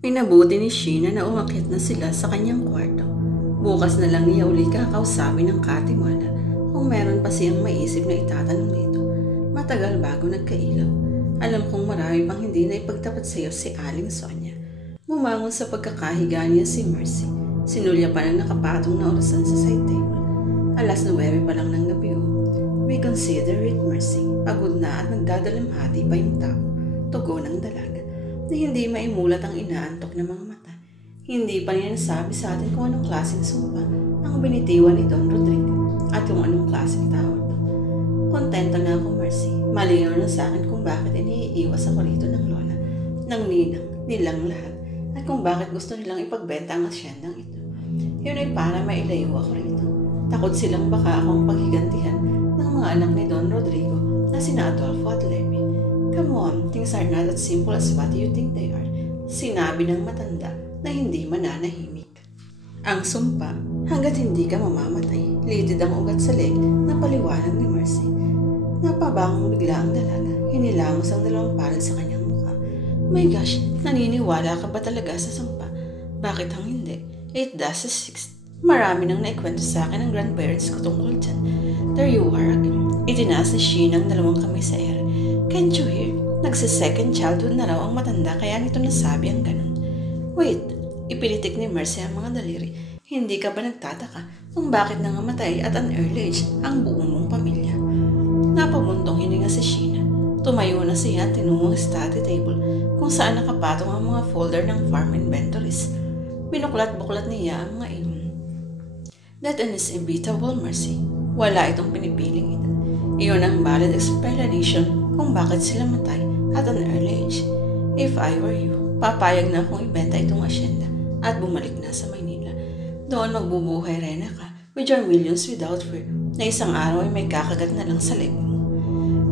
Minabuti ni Sheena na umakyat na sila sa kanyang kwarto. Bukas na lang niya uli kakausapin ng katiwala kung meron pa siyang maisip na itatanong dito. Matagal bago nagkailaw. Alam kong marami pang hindi na ipagtapat sa iyo si Aling Sonia. Bumangon sa pagkakahiga niya si Mercy. Sinulya pa ng nakapatong na orasan sa side table. 9:09 pa lang ng gabi. Reconsider it, Mercy. Pagod na at nagdadalamhati pa yung tao. Tugon ng dalaga na hindi maimulat ang inaantok ng mga mata. Hindi pa niya nasabi sa atin kung anong klaseng sumpa ang binitiwan ni Don Rodrigo at kung anong klaseng tao ito. Kontento na ako, Mercy. Malinaw na sa akin kung bakit iniiwas ako rito ng lola, ng ninang, nilang lahat, at kung bakit gusto nilang ipagbenta ang asyendang ito. Yun ay para mailayo ako rito. Takot silang baka akong paghigantihan ng mga anak ni Don Rodrigo na sina Adolfo at Levi. Come on, things are not as simple as what you think they are. Sinabi ng matanda na hindi mananahimik. Ang sumpa, hanggat hindi ka mamamatay, litid ang ugat sa leg na paliwanag ni Mercy. Napabangon bigla ang dalaga, hinilamos ang dalawang palad sa kanyang mukha. My gosh, naniniwala ka ba talaga sa sumpa? Bakit ang hindi? 8 does 6. Marami nang naikwento sa akin ng grandparents ko tungkol dyan. There you are again. Itinaas ni Sheena ang dalawang kamay sa ere. Can't you hear? Nagsa-second childhood na raw ang matanda kaya nito nasabi ang ganun. Wait, ipinitik ni Mercy ang mga daliri. Hindi ka ba nagtataka kung bakit nangamatay at an early age ang buong mong pamilya? Napabuntong hininga si Sheena. Tumayo na siya at tinungo ang study table kung saan nakapatong ang mga folder ng farm inventories. Binuklat-buklat niya ang mga iyon. That is inevitable, Mercy. Wala itong pinipiling ito. Iyon ang valid explanation kung bakit sila matay at an early age. If I were you, papayag na akong ibenta itong asyenda at bumalik na sa Maynila. Doon magbubuhay rin ka with your millions without fear na isang araw ay may kakagat na lang sa leg mo.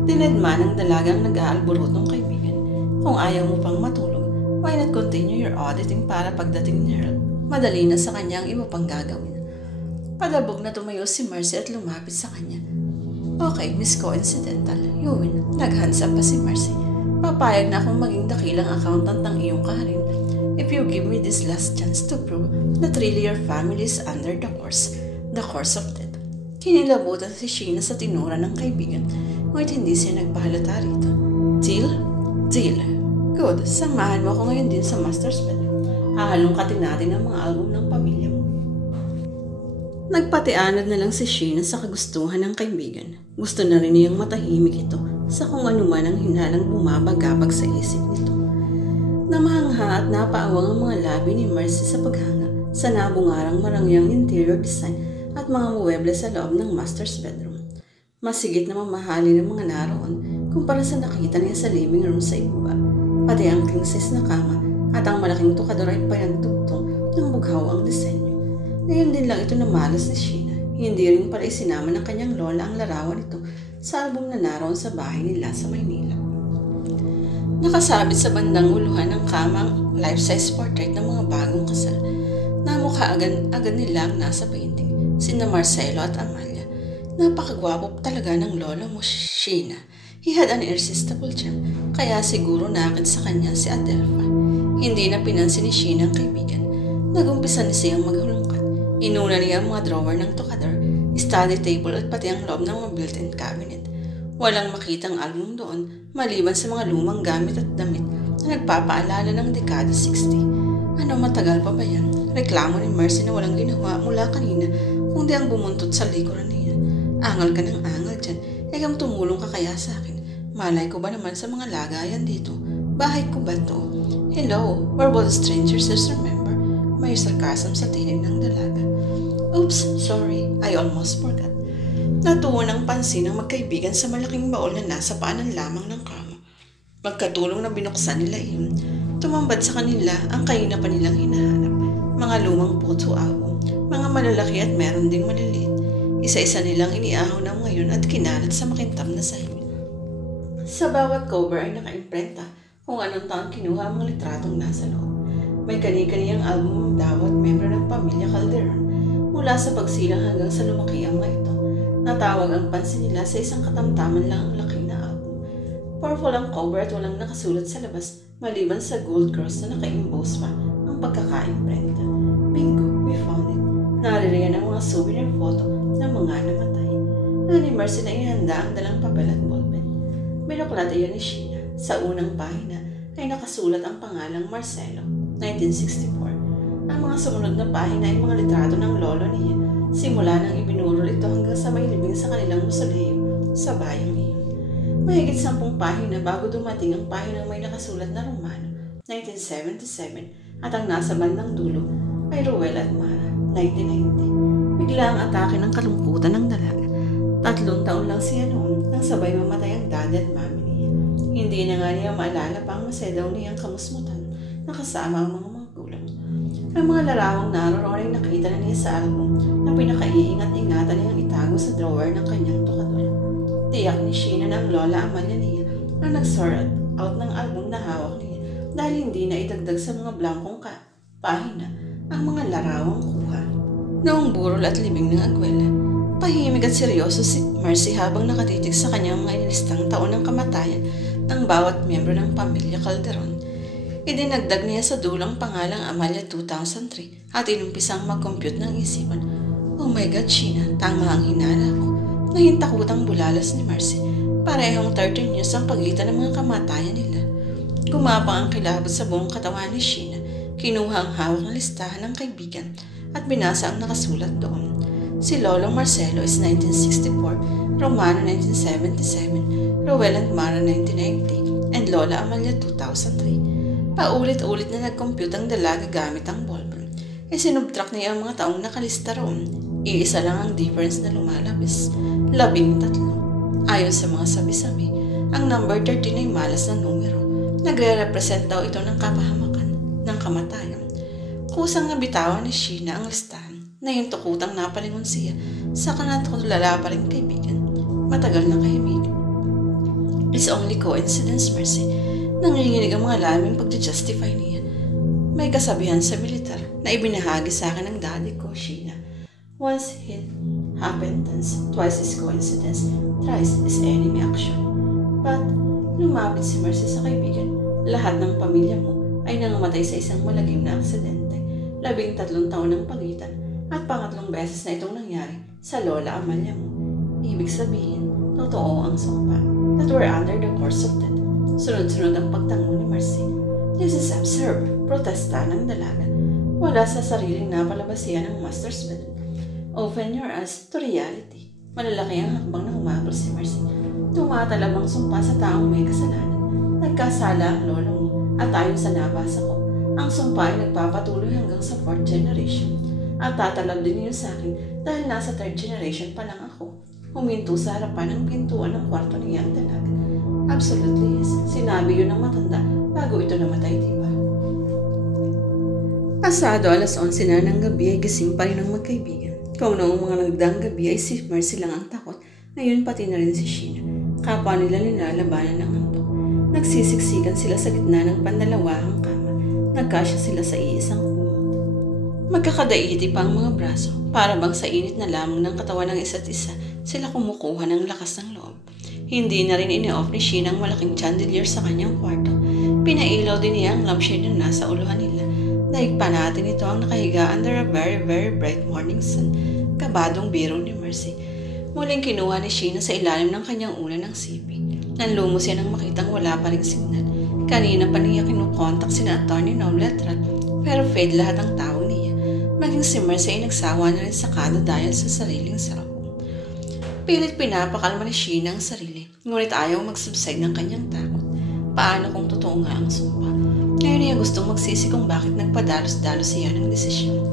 Dinedma ng dalagang nag-aalborotong kaibigan. Kung ayaw mo pang matulog, why not continue your auditing para pagdating ni Earl? Madali na sa kanya ang iba pang gagawin. Palabog na tumayo si Mercy at lumapit sa kanya. Okay, Miss Coincidental, you win. Nag-hands up pa si Mercy. Papayag na akong maging dakilang accountant ng iyong kaharin if you give me this last chance to prove that really your family is under the curse of death. Kinilabutan si Sheena sa tinura ng kaibigan, ngunit hindi siya nagpahalata rito. Deal? Deal. Good, samahan mo ako ngayon din sa master's bedroom. Hahalongkatin natin ang mga album ng pamilya mo. Nagpatianod na lang si Sheena sa kagustuhan ng kaibigan. Gusto na rin niyang matahimik ito sa kung ano man ang hinalang bumabagabag sa isip nito. Namahangha at napaawang ang mga labi ni Mercy sa paghanga sa nabungarang marangyang interior design at mga muweble sa loob ng master's bedroom. Masigit na mamahalin ng mga naroon kumpara sa nakita niya sa living room sa ibaba. Pati ang king size na kama at ang malaking tukador ay pinagtugtong ng bughaw ang disenyo. Ngayon din lang ito namalas ni Sheena. Hindi rin pala isinama ng kanyang lola ang larawan nito sa album na naroon sa bahay nila sa Maynila. Nakasabit sa bandang uluhan ng kamang life-size portrait ng mga bagong kasal. Namukha agad nila ang nasa painting, sina Marcelo at Amalia. Napakagwapo talaga ng lola mo, Sheena. He had an irresistible charm, kaya siguro nakit sa kanya si Adelpha. Hindi na pinansin ni Sheena ang kaibigan. Nagumpisa ni siyang maghulungkat. Inuna niya ang mga drawer ng tukador, study table at pati ang loob ng mga built-in cabinet. Walang makitang album doon, maliban sa mga lumang gamit at damit na nagpapaalala ng dekada 60. Ano, matagal pa ba yan? Reklamo ni Mercy na walang ginawa mula kanina kundi ang bumuntot sa likuran niya. Angal ka ng angal dyan, ekang tumulong ka kaya sa akin. Malay ko ba naman sa mga lagayan dito? Bahay ko ba to? Hello, we're both strangers, just remember. May sarcasm sa tinig ng dalaga. Oops, sorry, I almost forgot. Natuon ang pansin ng magkaibigan sa malaking baol na nasa paanan lamang ng kama. Magkatulong na binuksan nila iyon. Tumambad sa kanila ang kaina pa nilang hinahanap. Mga lumang photo album, mga malalaki at meron ding maliliit. Isa-isa nilang iniahaw na ngayon at kinalat sa makintab na sahig. Sa bawat cover ay nakaimprenta kung anong taon kinuha ang mga litratong nasa loob. May kani-kaniyang album ng bawat membro ng pamilya Calderon mula sa pagsilang hanggang sa lumaki ang mga ito. Natawag ang pansin nila sa isang katamtaman lang ang laki na album. Purple ang cover at walang nakasulat sa labas maliban sa gold cross na naka-impose pa ang pagkaka-imprenta. Bingo, we found it. Naririyan ang mga souvenir photo ng mga namatay. Ni Mercy na ihanda ang dalang papel at ballpen. Binuklat iyon ni Sheena. Sa unang pahina ay nakasulat ang pangalang Marcelo, 1964. Ang mga sumunod na pahina ay mga litrato ng lolo niya simula nang ibinurol ito hanggang sa may libing sa kanilang mausoleo sa bayang iyon. Mahigit 10 pahina bago dumating ang pahinang may nakasulat na Romano, 1977, at ang nasa bandang dulo ay Ruel at Mara, 1990. Bigla ang atake ng kalungkutan ng dalaga. 3 taon lang siya noon nang sabay mamatay ang daddy at mami niya. Hindi na nga niya maalala pa ang masedaw niyang kamusmutan na kasama ang mga magulang. Ang mga larawang naroon ay nakita na niya sa album na pinakaiingat-ingatan niyang itago sa drawer ng kanyang tukador. Tiyak ni Sheena ng lola Amalia niya na nag-sort out ng album na hawak niya dahil hindi na idagdag sa mga blankong pahina ang mga larawang kuha. Noong burol at libing ng agwela, tahimik at seryoso si Mercy habang nakatitig sa kanyang mga inilistang taon ng kamatayan ng bawat miyembro ng pamilya Calderon. Idinagdag niya sa dulang pangalang Amalia 2003 at inumpisang mag-compute ng isipan. Oh my God, Sheena, tama ang hinala ko. Nahintakutang bulalas ni Mercy. Parehong 13 years ang pagitan ng mga kamatayan nila. Gumapang ang kilabot sa buong katawan ni Sheena. Kinuha ang hawak na listahan ng kaibigan at binasa ang nakasulat doon. Si Lolo Marcelo is 1964, Romano 1977, Ruel and Mara 1990, and Lola Amalia 2003. Paulit-ulit na nag-compute ang dalaga gamit ang ballpen. Sinubtract niya ang mga taong nakalista roon. Iisa lang ang difference na lumalabis. 13. Ayon sa mga sabi-sabi, ang number 13 ay malas na numero. Nagre-represent daw ito ng kapahamakan, ng kamatayan. Kusang nabitawan ni Sheena ang listahan. Nahintukutang napalingon siya sa kanatulala pa rin kaibigan. Matagal na kahimik. It's only coincidence, Mercy. Nanginginig ang mga laming pagja-justify niya. May kasabihan sa militar na ibinahagi sa akin ng daddy ko, Sheena. Once it happens, twice is coincidence, thrice is enemy action. But, lumapit si Mercy sa kaibigan. Lahat ng pamilya mo ay nangamatay sa isang malagim na aksidente. 13 taon ng pagitan at pangatlong beses na itong nangyari sa lola Amalia mo. Ibig sabihin, totoo ang sumpa that we're under the curse of death. Sunod-sunod ang pagtango ni Mercy. This is absurd, protesta ng dalaga. Wala sa sariling napalabasihan ng master's bedroom. Open your eyes to reality. Malalaki ang hakbang na humabol si Mercy. Tumatalab ang sumpa sa taong may kasalanan. Nagkasala ang lolo mo at ayon sa nabasa ko, ang sumpa ay nagpapatuloy hanggang sa 4th generation. At tatalab din niyo sa akin dahil nasa 3rd generation pa lang ako. Huminto sa harapan ng pintuan ng kwarto niya ang dalaga. Absolutely yes. Sinabi yun ng matanda bago ito namatay, diba? Pasado 11:00 na ng gabi ay gising pa rin ang magkaibigan. Kung noong mga nagdaang gabi ay si Mercy lang ang takot, ngayon pati na rin si Sheena. Kapwa nila nilalabanan ng antok. Nagsisiksikan sila sa gitna ng pandalawahang kama. Nagkasya sila sa iisang kumot. Magkakadaiti pa ang mga braso. Para bang sa init na lamang ng katawan ng isa't isa, sila kumukuha ng lakas ng loob. Hindi na rin ini-off ni Sheena ang malaking chandelier sa kanyang kwarto. Pinailaw din niya ang lampshade na nasa uluhan nila. Daig pa natin ito ang nakahiga under a very, very bright morning sun. Kabadong biro ni Mercy. Muling kinuha ni Sheena sa ilalim ng kanyang unan ng sipi. Nanlumo siya nang makitang wala pa ring signal. Kanina pa niya kinukontak sina Atty. Noble at Rat, pero fade lahat ang tawag niya. Maging si Mercy ay nagsawa na rin sa kada dahil sa sariling sarap. Pilit pinapakalma ni Sheena ang sarili, ngunit ayaw mag-subside ng kanyang takot. Paano kung totoo nga ang sumpa? Ngayon niya gustong magsisi kung bakit nagpadalos-dalos siya ng desisyon.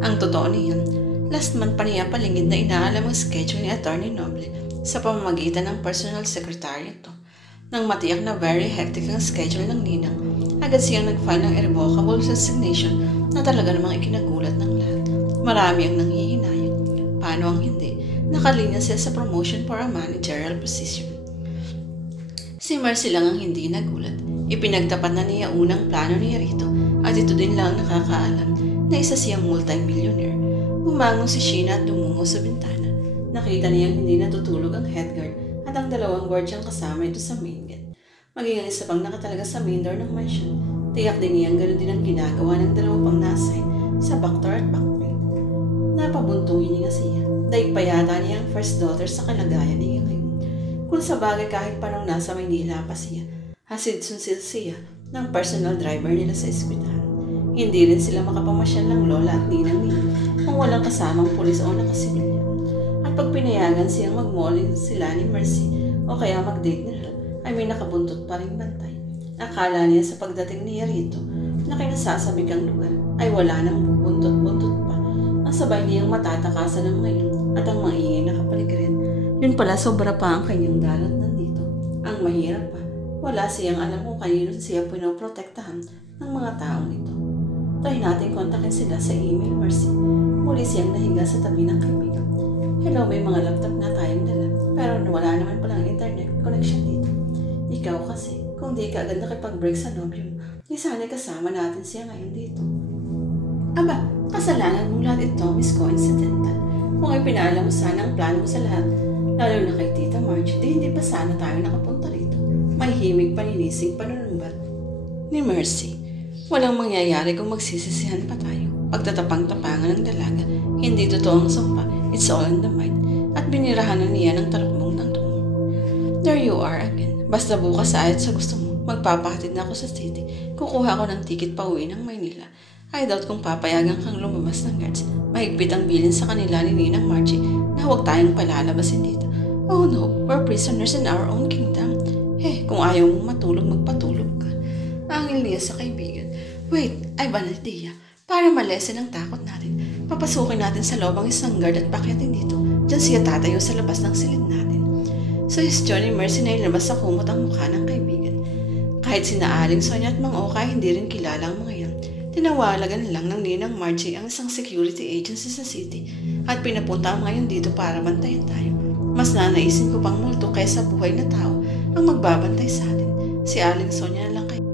Ang totoo niyan, last month pa niya palingid na inaalam ang schedule ni Atty. Noble sa pamamagitan ng personal secretary ito. Nang matiyak na very hectic ang schedule ng ninang, agad siyang nag-file ng irrevocable resignation na talaga namang ikinagulat ng lahat. Marami ang nanghihinayang. Paano ang hindi? Nakalinya siya sa promotion for a managerial position. Si Mercy lang ang hindi nagulat. Ipinagtapat na niya unang plano niya rito at ito din lang nakakaalam na isa siyang multi-millionaire. Bumangon si Sheena at dumungo sa bintana. Nakita niyang hindi natutulog ang head guard at ang dalawang guardyang kasama ito sa main gate. Maging ang isa pang nakatalaga sa main door ng mansion. Tiyak din niyang ganoon din ang ginagawa ng dalawang pang nasay sa backdoor at backfield. Napabuntong hininga siya. Daig pa yata niya ang first daughter sa kalagayan niya ngayon. Kung sa bagay kahit parang nasa Maynila pa siya, hasid-sunsil siya ng personal driver nila sa eskwelahan. Hindi rin sila makapamasyal ng lola at ninang nila kung walang kasamang pulis o nakasibilyan. At pag pinayagan siyang mag-malling sila ni Mercy o kaya mag-date nila, ay may nakabuntot pa rin bantay. Akala niya sa pagdating niya rito na kinasasabik ang lugar ay wala nang bubuntot-buntot pa ang sabay niyang matatakasan ng ngayon at ang maingay na kapaligiran. Yun pala sobra pa ang kanyang dalot nandito. Ang mahirap pa, wala siyang alam kung kanino siya pinoprotektahan ng mga taong ito. Try natin kontakin sila sa email, Mercy. Muli siyang nahiga sa tabi ng kaibigan. Hello, may mga laptop na tayong dala pero wala naman palang internet connection dito. Ikaw kasi, kung di ka agad nakipag-break sa nobyo mo, di sana kasama natin siya ngayon dito. Aba, kasalanan mong lahat ito, Miss Coincidental. Kung ay pinaalam mo sana ang plano mo sa lahat, lalo na kay Tita Marge, di hindi pa sana tayo nakapunta rito. May himig paninising panunumbat ni Mercy. Walang mangyayari kung magsisisihan pa tayo. Pagtatapang-tapangan ng dalaga, hindi totoong sumpa, it's all in the mind. At binirahan na niya ng talukmong ng tungo. There you are again. Basta bukas ayat sa gusto mo, magpapahatid na ako sa city. Kukuha ko ng ticket pa uwi ng Maynila. I doubt kung papayagan kang lumabas ng guards. Mahigpit ang bilin sa kanila ni Ninang Margie na huwag tayong palalabasin dito. Oh no, we're prisoners in our own kingdom. Kung ayaw mong matulog, magpatulog ka. Angil niya sa kaibigan. Wait, ay banaldiya. Para malesen ang takot natin, papasukin natin sa loob ang isang guard at pakyatin dito. Diyan siya tatayo sa labas ng silid natin. So yes, Johnny Mercy na ilabas sa kumot ang mukha ng kaibigan. Kahit sina Aling Sonia at Mang Okay hindi rin kilala ang mga yan. Tinawalagan lang ng Ninang Margie ang isang security agency sa city at pinapunta ang ngayon dito para bantayan tayo. Mas nanaisin ko pang multo kaysa buhay na tao ang magbabantay sa atin. Si Aling Sonia lang kayo.